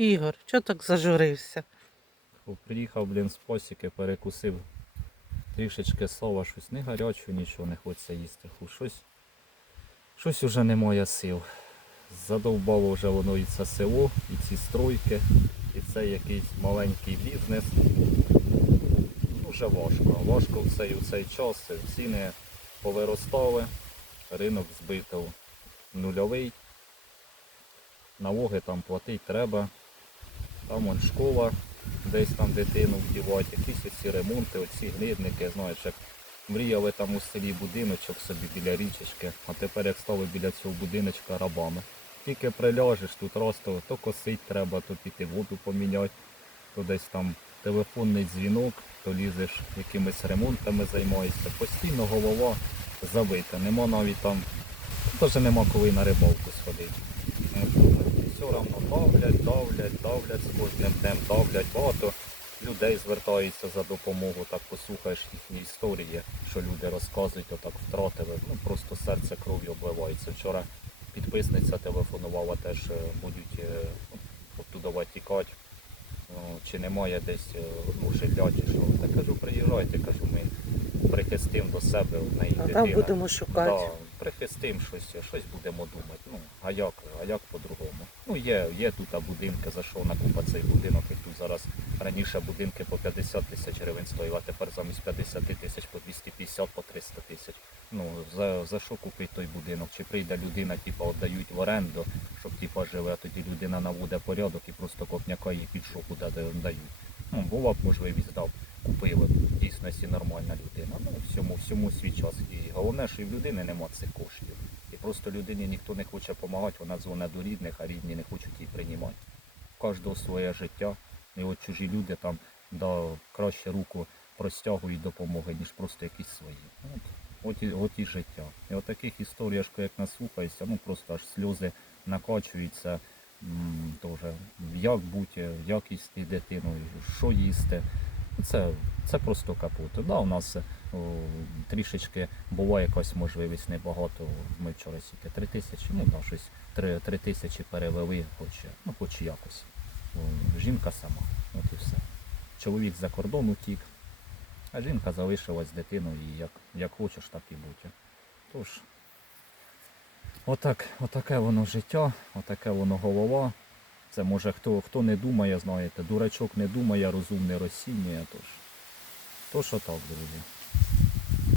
Ігор, чого так зажурився? Приїхав, блін, з посіки, перекусив трішечки сова, щось не гарячого, нічого не хочеться їсти. Щось, щось уже немає сил. Задовбало вже воно і це село, і ці стройки, і це якийсь маленький бізнес. Ну, вже важко. Важко в цей, у цей час. Ціни повиростали, ринок збито нульовий. Налоги там платити треба. Там вон школа, десь там дитину вдівати, якісь оці ремонти, оці гнидники, знаєш, як мріяли там у селі будиночок собі біля річечки, а тепер як стали біля цього будиночка рабами. Тільки приляжеш тут раз, то, косить треба, то піти воду поміняти, то десь там телефонний дзвінок, то лізеш якимись ремонтами займаєшся. Постійно голова забита. Нема навіть там, теж нема коли на рибалку сходити. Все одно давлять, давлять, давлять, з кожним днем давлять. Багато людей звертаються за допомогою, так послухаєш їхні історії, що люди розказують, отак втратили. Ну просто серце кров'ю обливається. Вчора підписниця телефонувала теж, е, будуть е, оттуда тікати. Чи немає десь е, ну, жилья, чи що. Та кажу, приїжджайте, кажу, ми прихистимо до себе в неї А дитина. там будемо шукати. Да, прихистим щось, щось будемо думати. Ну, а як, а як по-другому? Ну, є, є тут будинки, за що накупа цей будинок, і тут зараз раніше будинки по 50 тисяч гривень стоїли, а тепер замість 50 тисяч по 250, по 300 тисяч. Ну, за, за що купити той будинок? Чи прийде людина, типу, віддають в оренду, щоб типу, жили, а тоді людина наводить порядок і просто копняка їй під шоку дають. Ну, була б можливість дав, купили б дійсно всі нормальна людина. Ну, всьому, всьому свій час. І головне, що і в людини нема цих коштів. І просто людині ніхто не хоче допомагати, вона дзвонить до рідних, а рідні не хочуть її приймати. У кожного своє життя. І от чужі люди там да, краще руку простягують допомоги, ніж просто якісь свої. От, от, і, от і життя. І от таких історій, як наслухаєшся, ну просто аж сльози накачуються. Тоже, як бути, як їсти дитину, що їсти. Це, це просто капут. Да, у нас о, трішечки була якась можливість небагато. Ми вчора сіки три тисячі, ну да, щось три, три тисячі перевели, хоч, ну, хоч якось. О, Жінка сама, от і все. Чоловік за кордон утік, а жінка залишилась дитиною і як, як хочеш, так і бути. Тож, отак, отаке воно життя, отаке воно голова. Це може хто, хто не думає, знаєте, дурачок не думає, розумний розсінює. Тож, що так, друзі.